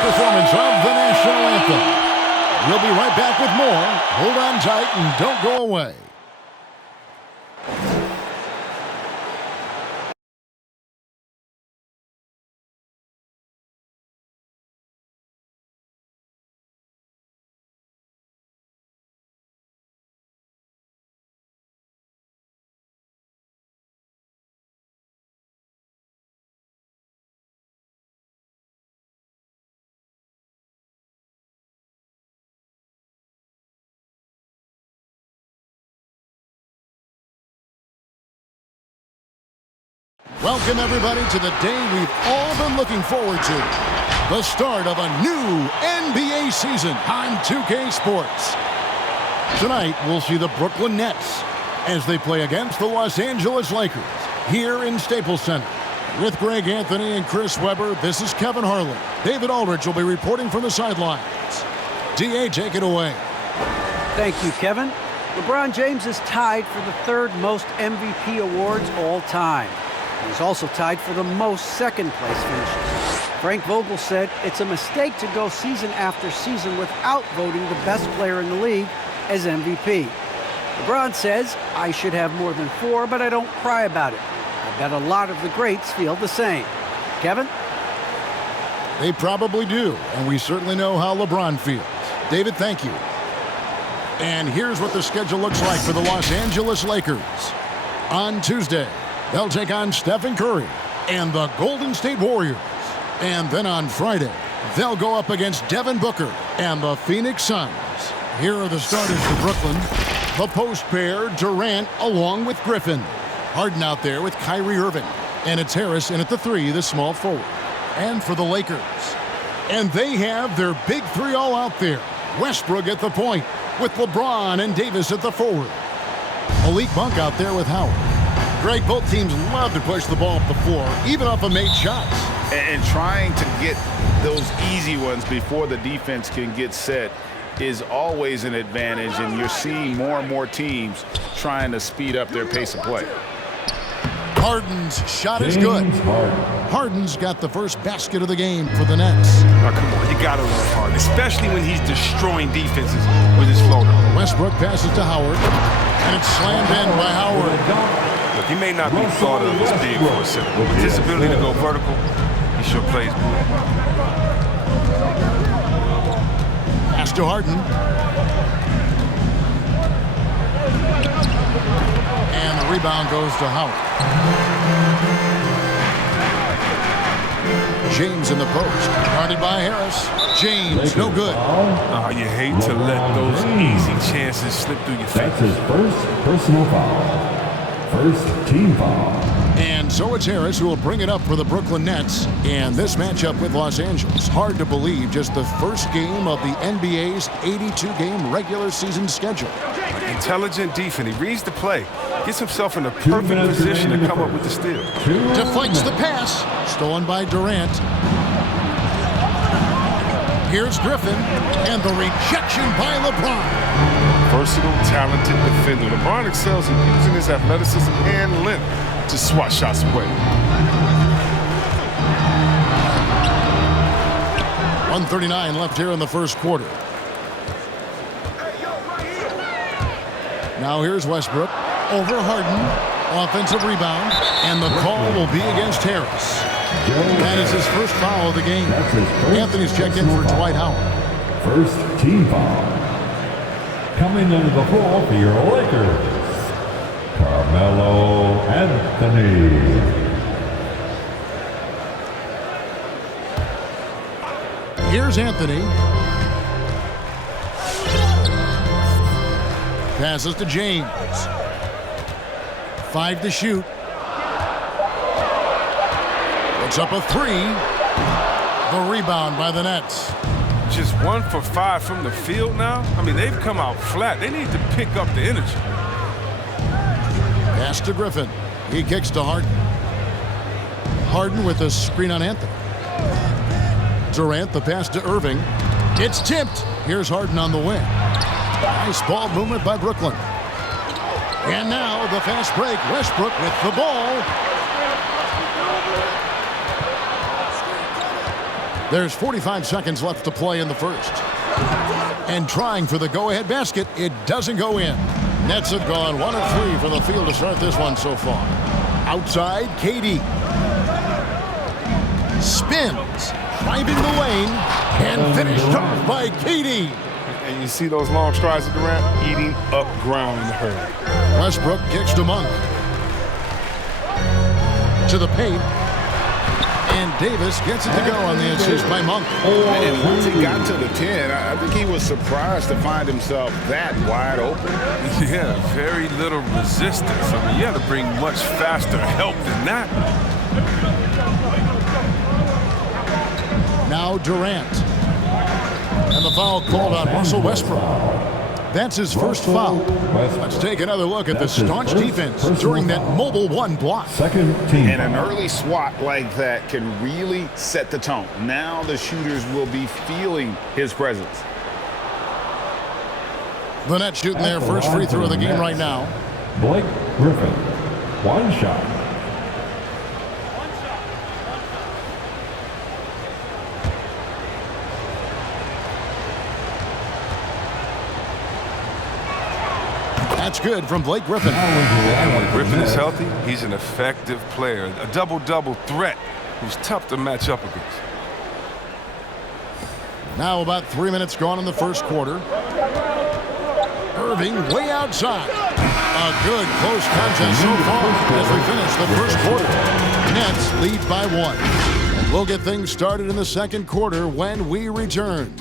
performance of the national anthem. We'll be right back with more. Hold on tight and don't go away. Welcome, everybody, to the day we've all been looking forward to. The start of a new NBA season on 2K Sports. Tonight, we'll see the Brooklyn Nets as they play against the Los Angeles Lakers here in Staples Center. With Greg Anthony and Chris Webber, this is Kevin Harlan. David Aldridge will be reporting from the sidelines. D.A., take it away. Thank you, Kevin. LeBron James is tied for the third most MVP awards all time. He's also tied for the most second-place finishes. Frank Vogel said it's a mistake to go season after season without voting the best player in the league as MVP. LeBron says, I should have more than 4, but I don't cry about it. I bet a lot of the greats feel the same. Kevin? They probably do, and we certainly know how LeBron feels. David, thank you. And here's what the schedule looks like for the Los Angeles Lakers. On Tuesday, they'll take on Stephen Curry and the Golden State Warriors. And then on Friday, they'll go up against Devin Booker and the Phoenix Suns. Here are the starters for Brooklyn. The post pair, Durant along with Griffin. Harden out there with Kyrie Irving. And it's Harris in at the 3, the small forward. And for the Lakers. And they have their big 3 all out there. Westbrook at the point with LeBron and Davis at the forward. Malik Monk out there with Howard. Greg, both teams love to push the ball up the floor, even off of made shots. And trying to get those easy ones before the defense can get set is always an advantage, and you're seeing more and more teams trying to speed up their pace of play. Harden's shot is good. Harden's got the first basket of the game for the Nets. Oh, come on, you gotta love Harden, especially when he's destroying defenses with his floater. Westbrook passes to Howard, and it's slammed in by Howard. Look, he may not be thought of as big for a center, but with his ability to go vertical, he sure plays good. Pass to Harden. And the rebound goes to Howard. James in the post. Guarded by Harris. James, no good. You hate to let those easy chances slip through your fingers. That's his first personal foul. First team foul. And so it's Harris who will bring it up for the Brooklyn Nets. And this matchup with Los Angeles, hard to believe, just the first game of the NBA's 82-game regular season schedule. Intelligent defense. He reads the play, gets himself in a perfect position to come up with the steal. Deflects the pass, stolen by Durant. Here's Griffin, and the rejection by LeBron. Versatile, talented defender. LeBron excels in using his athleticism and length to swat shots away. 1:39 left here in the first quarter. Now here's Westbrook over Harden. Offensive rebound, and the call will be against Harris. That is his first foul of the game. Anthony's checked in for Dwight Howard. First team foul. Coming into the floor for your Lakers, Carmelo Anthony. Here's Anthony. Passes to James. 5 to shoot. Puts up a 3. The rebound by the Nets. Just 1 for 5 from the field now? I mean, they've come out flat. They need to pick up the energy. Pass to Griffin. He kicks to Harden. Harden with a screen on Anthony. Durant, the pass to Irving. It's tipped. Here's Harden on the wing. Nice ball movement by Brooklyn. And now the fast break. Westbrook with the ball. There's 45 seconds left to play in the first. And trying for the go-ahead basket, it doesn't go in. Nets have gone 1 of 3 from the field to start this one so far. Outside, KD. Spins, driving the lane, and finished off by KD. And you see those long strides of Durant eating up ground in the hurry. Westbrook kicks to Monk. To the paint. And Davis gets it to go on the assist by Monk. And once he got to the 10, I think he was surprised to find himself that wide open. Yeah, very little resistance. I mean, you had to bring much faster help than that. Now Durant. And the foul called on Russell Westbrook. That's his first foul. Let's take another look at the staunch defense during that mobile 1 block. Second team. And an early swat like that can really set the tone. Now the shooters will be feeling his presence. The Nets shooting their first free throw of the game right now. Blake Griffin. One shot. That's good from Blake Griffin. And when Griffin is healthy, he's an effective player. A double-double threat who's tough to match up against. Now about 3 minutes gone in the first quarter. Irving way outside. A good close contest so far as we finish the first quarter. Nets lead by 1. And we'll get things started in the second quarter when we return.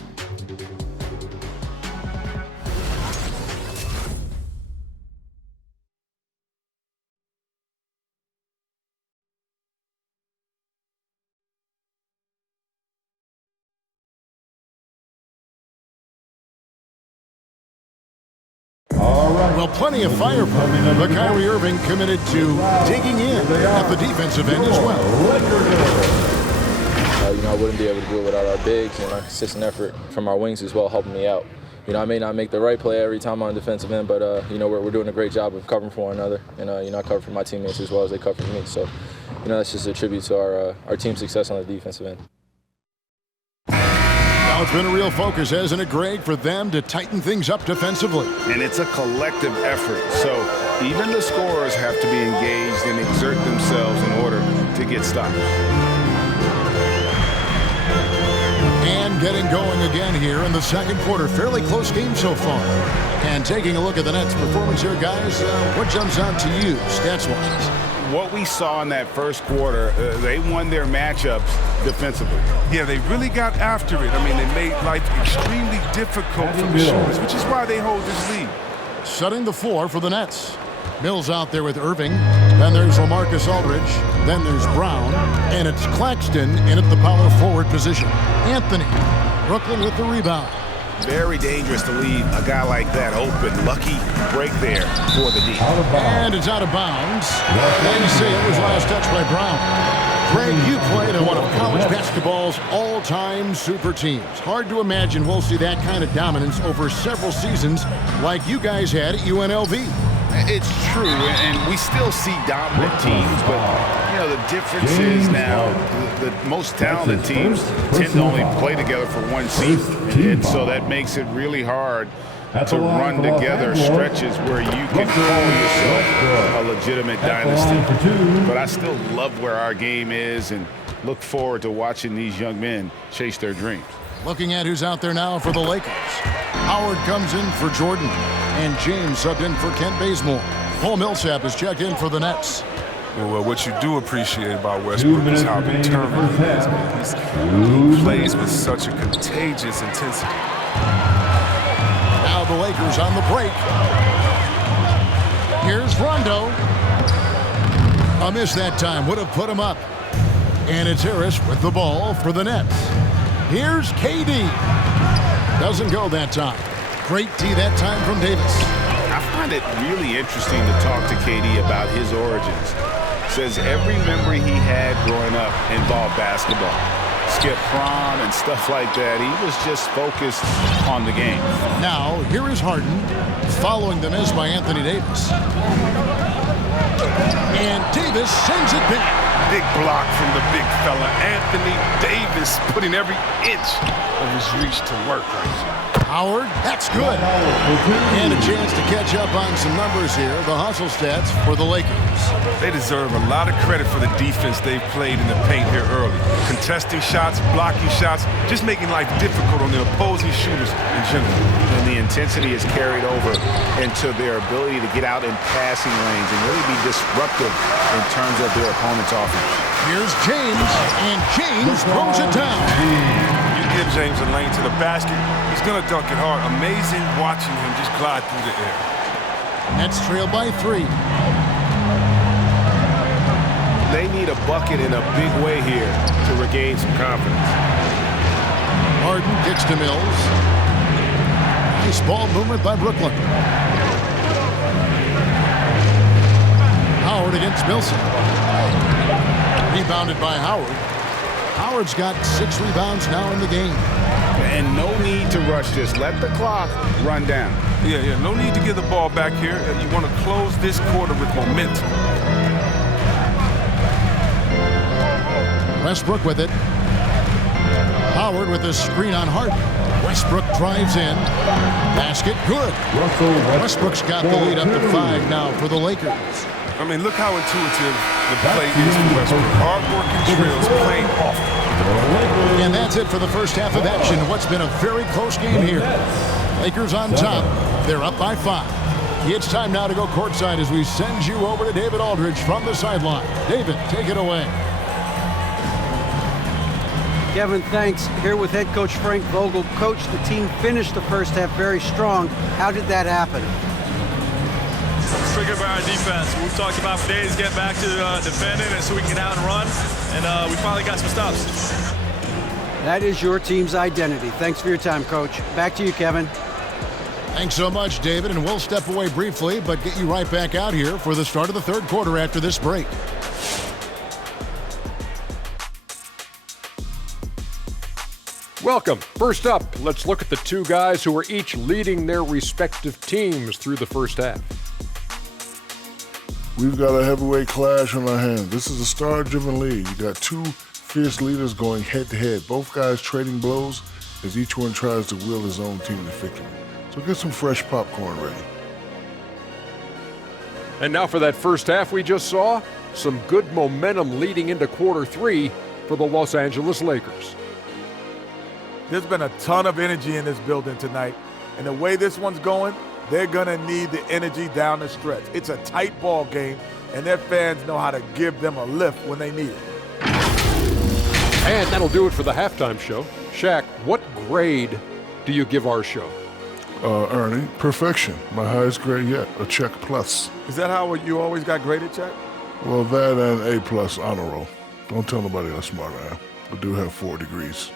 Well, plenty of firepower, but Kyrie Irving committed to digging in at the defensive end as well. I wouldn't be able to do it without our bigs and our consistent effort from our wings as well, helping me out. I may not make the right play every time on defensive end, but we're doing a great job of covering for one another, and I cover for my teammates as well as they cover for me. So, that's just a tribute to our team's success on the defensive end. It's been a real focus, hasn't it, Greg, for them to tighten things up defensively? And it's a collective effort. So even the scorers have to be engaged and exert themselves in order to get stops. And getting going again here in the second quarter. Fairly close game so far. And taking a look at the Nets' performance here, guys, what jumps out to you stats-wise? What we saw in that first quarter, they won their matchups defensively. Yeah, they really got after it. I mean, they made life extremely difficult for the shooters, which is why they hold this lead. Setting the floor for the Nets. Mills out there with Irving. Then there's LaMarcus Aldridge. Then there's Brown. And it's Claxton in at the power forward position. Anthony. Brooklyn with the rebound. Very dangerous to leave a guy like that open. Lucky break there for the D. And it's out of bounds. And you see it was last touched by Brown. Greg, you played on one of college basketball's all-time super teams. Hard to imagine we'll see that kind of dominance over several seasons like you guys had at UNLV. It's true, and we still see dominant teams, but the difference is now the most talented teams tend to only play together for one season, and so that makes it really hard to run together stretches where you can call yourself a legitimate dynasty. But I still love where our game is and look forward to watching these young men chase their dreams. Looking at who's out there now for the Lakers. Howard comes in for Jordan, and James subbed in for Kent Bazemore. Paul Millsap is checked in for the Nets. Well, what you do appreciate about Westbrook is how determined he is, man. He plays with such a contagious intensity. Now the Lakers on the break. Here's Rondo. A miss that time would have put him up. And it's Harris with the ball for the Nets. Here's KD. Doesn't go that time. Great D that time from Davis. I find it really interesting to talk to KD about his origins. Says every memory he had growing up involved basketball. Skip prom and stuff like that. He was just focused on the game. Now, here is Harden following the miss by Anthony Davis. And Davis sends it back. Big block from the big fella. Anthony Davis putting every inch of his reach to work. Howard, that's good. And a chance to catch up on some numbers here. The hustle stats for the Lakers. They deserve a lot of credit for the defense they've played in the paint here early. Contesting shots, blocking shots, just making life difficult on the opposing shooters in general. And the intensity is carried over into their ability to get out in passing lanes and really be disruptive in terms of their opponent's offense. Here's James, and James throws it down. You give James a lane to the basket, he's going to dunk it hard. Amazing watching him just glide through the air. Nets trail by 3. They need a bucket in a big way here to regain some confidence. Harden kicks to Mills. Nice ball movement by Brooklyn. Howard against Milson. Rebounded by Howard. Howard's got 6 rebounds now in the game. And no need to rush this. Let the clock run down. Yeah, no need to give the ball back here. You want to close this quarter with momentum. Westbrook with it. Howard with a screen on Harden. Westbrook drives in. Basket good. Westbrook's got the lead up to 5 now for the Lakers. I mean, look how intuitive the play is for Westbrook. Hard-working drills, playing off. And that's it for the first half of action. What's been a very close game here. Lakers on top. They're up by 5. It's time now to go courtside as we send you over to David Aldridge from the sideline. David, take it away. Kevin, thanks. Here with head coach Frank Vogel. Coach, the team finished the first half very strong. How did that happen? Triggered by our defense. We talked about for days, get back to defending and so we can get out and run, and we finally got some stops. That is your team's identity. Thanks for your time, Coach. Back to you, Kevin. Thanks so much, David, and we'll step away briefly, but get you right back out here for the start of the third quarter after this break. Welcome. First up, let's look at the 2 guys who are each leading their respective teams through the first half. We've got a heavyweight clash on our hands. This is a star-driven league. You got 2 fierce leaders going head-to-head. Both guys trading blows as each one tries to will his own team to victory. So get some fresh popcorn ready. And now for that first half we just saw, some good momentum leading into quarter 3 for the Los Angeles Lakers. There's been a ton of energy in this building tonight, and the way this one's going, they're going to need the energy down the stretch. It's a tight ball game, and their fans know how to give them a lift when they need it. And that'll do it for the halftime show. Shaq, what grade do you give our show? Ernie, perfection. My highest grade yet, a check plus. Is that how you always got graded, Chuck? Well, that and A plus honor roll. Don't tell nobody how smart I am. I do have 4 degrees.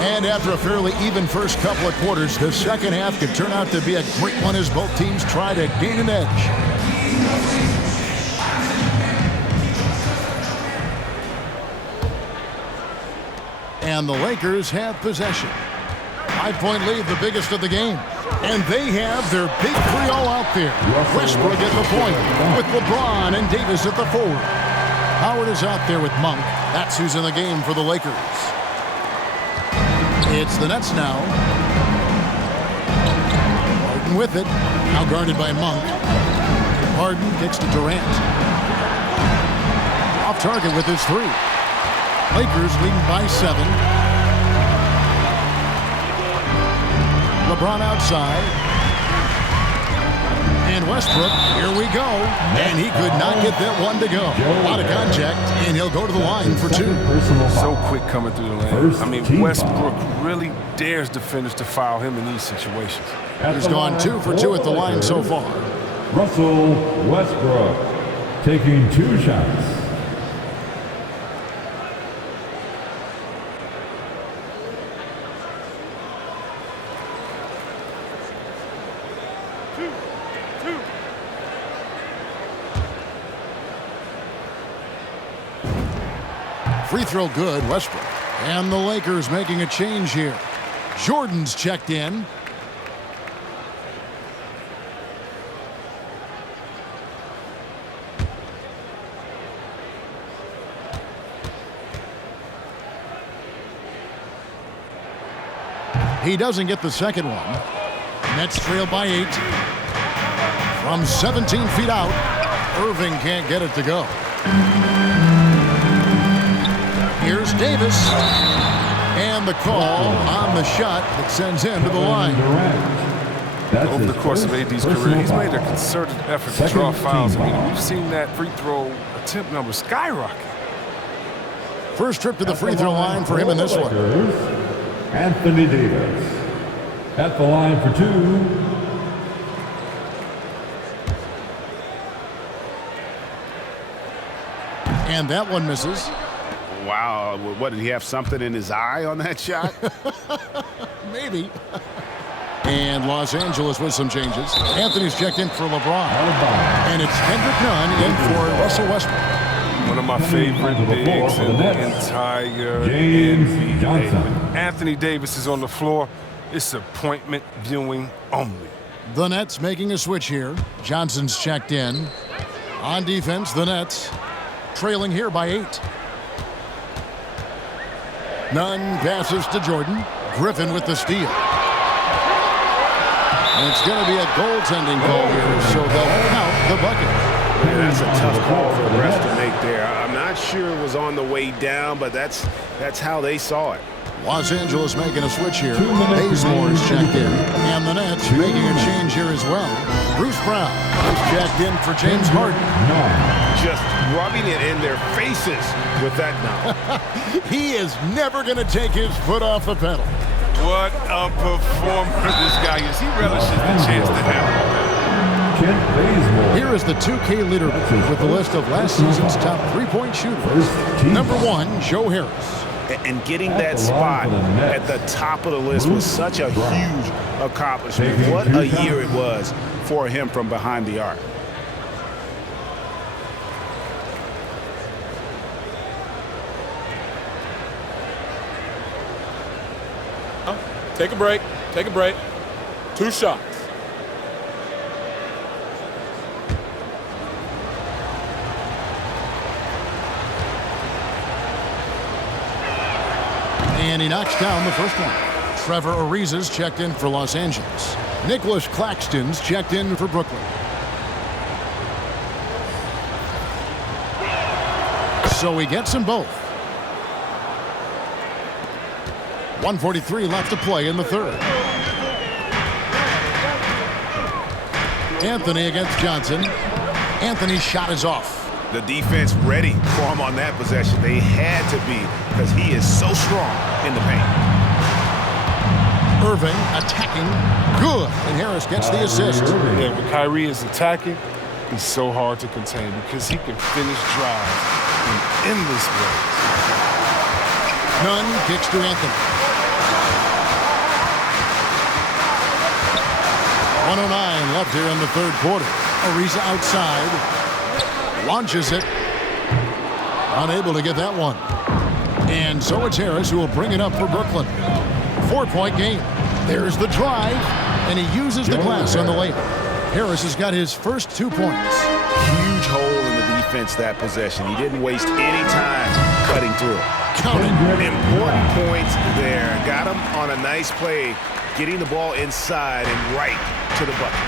And after a fairly even first couple of quarters, the second half could turn out to be a great one as both teams try to gain an edge. And the Lakers have possession. 5-point lead, the biggest of the game. And they have their big trio out there. Westbrook at the point with LeBron and Davis at the forward. Howard is out there with Monk. That's who's in the game for the Lakers. It's the Nets now. Harden with it. Now guarded by Monk. Harden kicks to Durant. Off target with his 3. Lakers leading by 7. LeBron outside. And Westbrook, here we go. And he could not get that one to go. A lot of contact, and he'll go to the line for 2. So quick coming through the lane. I mean, Westbrook really dares defenders to foul him in these situations. He's gone 2 for 2 at the line so far. Russell Westbrook taking 2 shots. Free throw good, Westbrook. And the Lakers making a change here. Jordan's checked in. He doesn't get the second one. Nets trail by 8. From 17 feet out, Irving can't get it to go. Here's Davis. And the call on the shot that sends him to the line. Over the course of AD's career, he's made a concerted effort to draw fouls. I mean, we've seen that free throw attempt number skyrocket. First trip to the free throw line for him in this one. Anthony Davis at the line for 2. And that one misses. Wow, what, did he have something in his eye on that shot? Maybe. And Los Angeles with some changes. Anthony's checked in for LeBron. And it's Kendrick Nunn in for Russell Westbrook. One of my favorite bigs in the entire NBA. When Anthony Davis is on the floor, it's appointment viewing only. The Nets making a switch here. Johnson's checked in. On defense, the Nets trailing here by 8. Nunn passes to Jordan. Griffin with the steal. And it's going to be a goaltending call here, so they'll count the bucket. Yeah, that's a tough call for the refs to make there. I'm not sure it was on the way down, but that's how they saw it. Los Angeles making a switch here. Bazemore's checked in. And the Nets making a change here as well. Bruce Brown is checked in for James Harden. Just rubbing it in their faces with that now. He is never going to take his foot off the pedal. What a performer this guy is. He relishes the chance to have it. Here is the 2K leaderboard with the list of last season's top three-point shooters. Number 1, Joe Harris. And getting that spot at the top of the list was such a huge accomplishment. What a year it was for him from behind the arc. Take a break. Take a break. 2 shots. And he knocks down the first one. Trevor Ariza's checked in for Los Angeles. Nicholas Claxton's checked in for Brooklyn. So he gets them both. 1:43 left to play in the third. Anthony against Johnson. Anthony's shot is off. The defense ready for him on that possession. They had to be, because he is so strong in the paint. Irving attacking. Good. And Harris gets the assist. Yeah, when Kyrie is attacking, he's so hard to contain because he can finish drives in endless ways. Nunn kicks to Anthony. 1:09 left here in the third quarter. Ariza outside. Launches it. Unable to get that one. And so it's Harris who will bring it up for Brooklyn. 4-point game. There's the drive. And he uses the glass on the layup. Harris has got his first 2 points. Huge hole in the defense that possession. He didn't waste any time cutting through it. Counting. Important points there. Got him on a nice play, getting the ball inside and right to the bucket.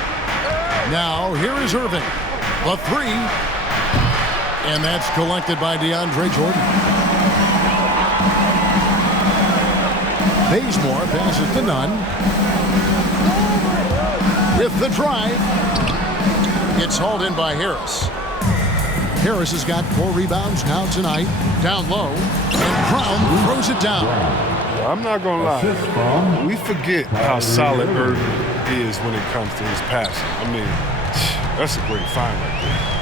Now, here is Irving. The 3. And that's collected by DeAndre Jordan. Bazemore passes to Nunn. With the drive. It's hauled in by Harris. Harris has got 4 rebounds now tonight. Down low. And Brown throws it down. I'm not going to lie. We forget how solid Irving is when it comes to his passing. I mean, that's a great find right there.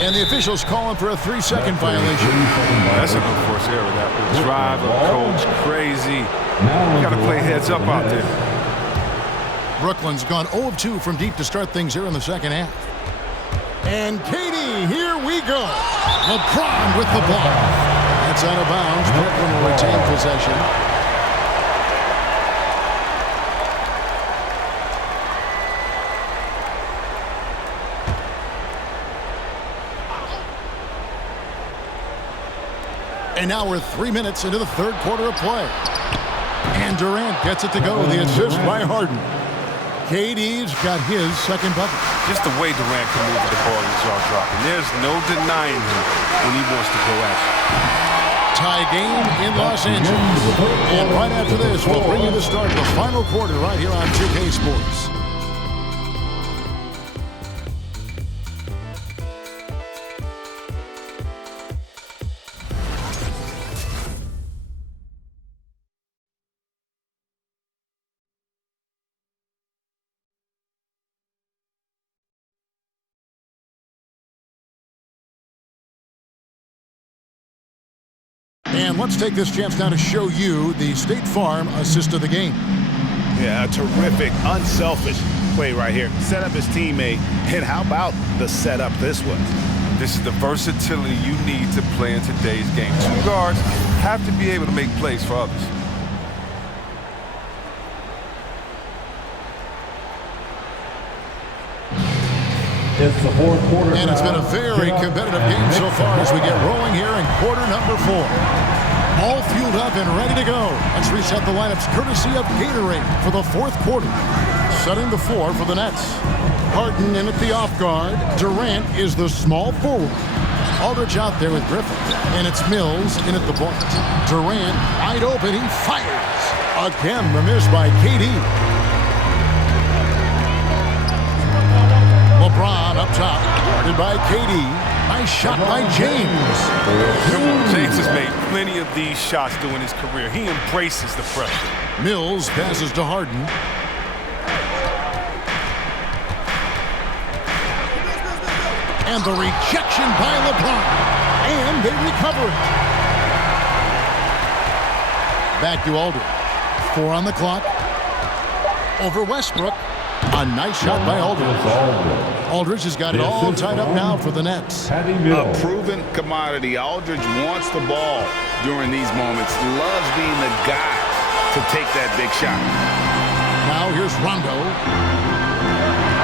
And the officials calling for a 3-second violation. That's an unforced error. That would drive the coach crazy. You got to play heads up out there. Brooklyn's gone 0 of 2 from deep to start things here in the second half. And Katie, here we go. LeBron with the ball. That's out of bounds. Brooklyn will retain possession. And now we're 3 minutes into the third quarter of play. And Durant gets it to go. The assist by Harden. KD's got his second bucket. Just the way Durant can move the ball in jaw dropping. There's no denying him when he wants to go at you. Tie game in Los Angeles. And right after this, we'll bring you the start of the final quarter right here on 2K Sports. And let's take this chance now to show you the State Farm assist of the game. Yeah, a terrific, unselfish play right here. Set up his teammate, and how about the setup this was? This is the versatility you need to play in today's game. Two guards have to be able to make plays for others. It's the fourth quarter. And it's been a very competitive game so far as we get rolling here in quarter number 4. All fueled up and ready to go. Let's reset the lineups courtesy of Gatorade for the fourth quarter. Setting the floor for the Nets. Harden in at the off guard. Durant is the small forward. Aldridge out there with Griffin. And it's Mills in at the point. Durant wide open. He fires. Again, the miss by KD. LeBron up top, guarded by KD. Nice shot by James. James has made plenty of these shots during his career. He embraces the pressure. Mills passes to Harden. And the rejection by LeBron. And they recover it. Back to Aldridge. 4 on the clock. Over Westbrook. A nice shot by Aldridge. Aldridge has got it all tied up now for the Nets. A proven commodity. Aldridge wants the ball during these moments. Loves being the guy to take that big shot. Now here's Rondo.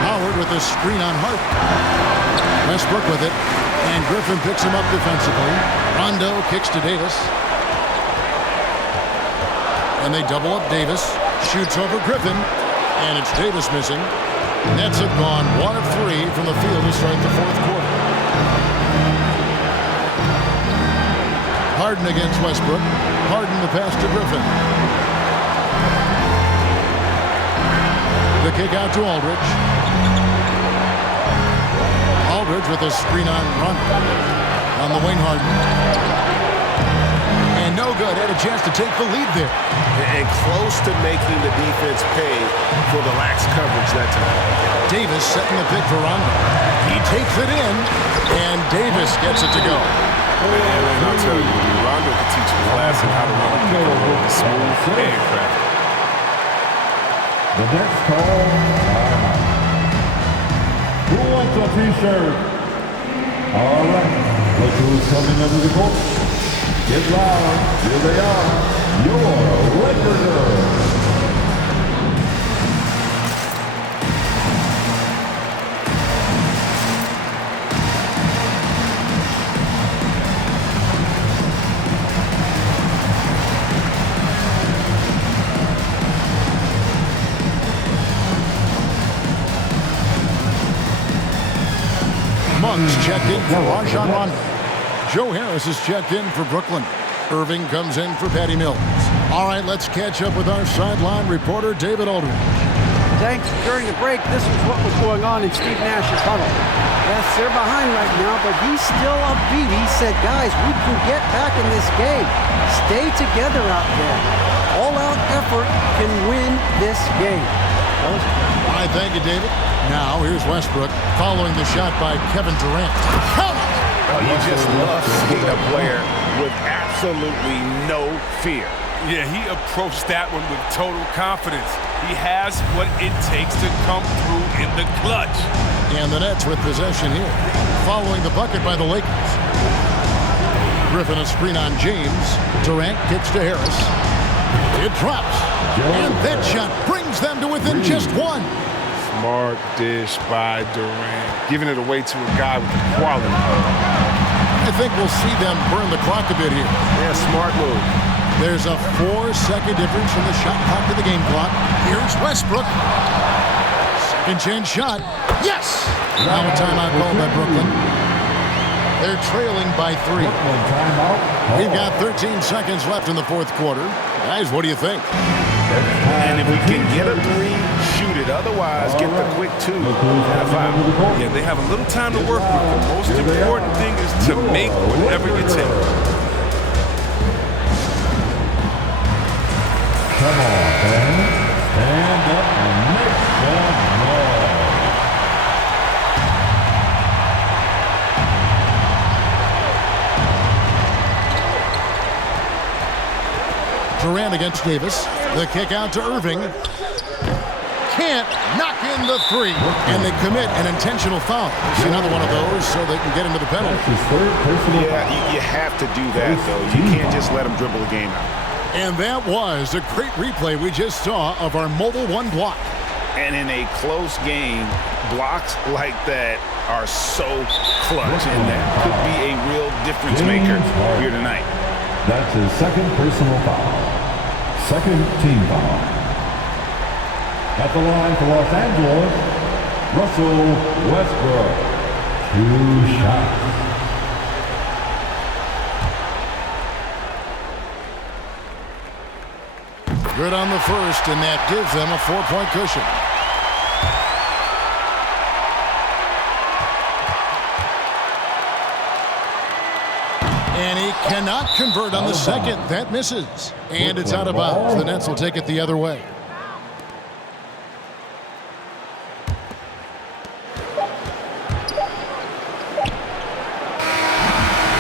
Howard with a screen on Hart. Westbrook with it. And Griffin picks him up defensively. Rondo kicks to Davis. And they double up Davis. Shoots over Griffin. And it's Davis missing. Nets have gone 1 of 3 from the field to start the fourth quarter. Harden against Westbrook. Harden the pass to Griffin. The kick out to Aldridge. Aldridge with a screen on run. On the wing, Harden. And no good. Had a chance to take the lead there. And close to making the defense pay for the lax coverage that time. Davis setting the pick for Rondo. He takes it in, and Davis gets it to go. Man, I'll tell you, Rondo can teach a class on how to run a pick and roll smooth and crafty. The next call. Who wants a t-shirt? All right. Look who's coming under the court. Get loud. Here they are. Your Laker Girls. Muggs checked in for Rajon Rondo. Joe Harris is checked in for Brooklyn. Irving comes in for Patty Mills. All right, let's catch up with our sideline reporter, David Aldridge. Thanks. During the break, this was what was going on in Steve Nash's huddle. Yes, they're behind right now, but he's still upbeat. He said, guys, we can get back in this game. Stay together out there. All-out effort can win this game. All right, thank you, David. Now, here's Westbrook following the shot by Kevin Durant. Oh, you just love seeing a player with absolutely no fear. Yeah, he approached that one with total confidence. He has what it takes to come through in the clutch. And the Nets with possession here, following the bucket by the Lakers. Griffin a screen on James. Durant kicks to Harris. It drops. And that shot brings them to within just one. Smart dish by Durant, giving it away to a guy with the quality. I think we'll see them burn the clock a bit here. Yeah, smart move. There's a 4-second difference from the shot clock to the game clock. Here's Westbrook. Second chance shot. Yes! Now a timeout called by Brooklyn. They're trailing by 3. We've got 13 seconds left in the fourth quarter. Guys, what do you think? And if we can get a 3, shoot it. Otherwise, get the quick 2 and a 5. Yeah, they have a little time to work with. The most important thing is to make whatever you take. Come on, man. Stand up and make some noise. Durant against Davis. The kick out to Irving. Can't knock in the 3. And they commit an intentional foul. It's another one of those so they can get into the penalty. Yeah, you have to do that, though. You can't just let them dribble the game out. And that was a great replay we just saw of our mobile 1 block. And in a close game, blocks like that are so clutch, and that could be a real difference maker here tonight. That's his second personal foul. Second team foul. At the line for Los Angeles, Russell Westbrook. 2 shots. Good on the first, and that gives them a 4-point cushion. And he cannot convert on the second. That misses. And it's out of bounds. The Nets will take it the other way.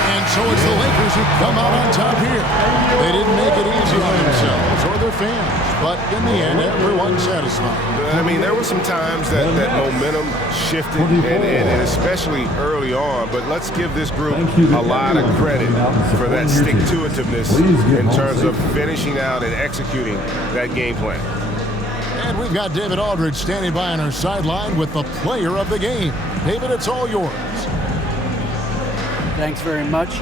And so it's the Lakers who come out on top here. They didn't make it easy on themselves or their fans, but in the end, everyone's satisfied. I mean, there were some times that momentum shifted, and especially early on, but let's give this group a lot of credit for that stick-to-itiveness in terms of finishing out and executing that game plan. And we've got David Aldridge standing by on our sideline with the player of the game. David, it's all yours. Thanks very much.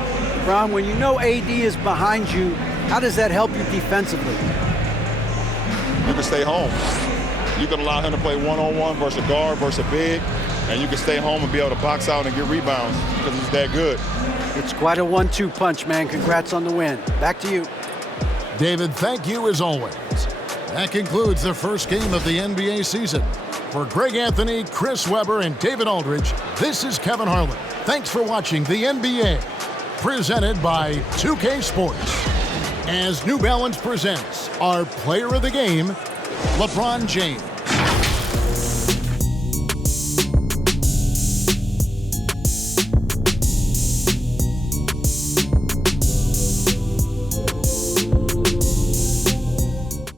Ron, when you know AD is behind you, how does that help you defensively? You can stay home. You can allow him to play one-on-one versus a guard versus a big, and you can stay home and be able to box out and get rebounds because he's that good. It's quite a 1-2 punch, man. Congrats on the win. Back to you. David, thank you as always. That concludes the first game of the NBA season. For Greg Anthony, Chris Webber, and David Aldridge, this is Kevin Harlan. Thanks for watching the NBA, presented by 2K Sports. As New Balance presents our player of the game, LeBron James.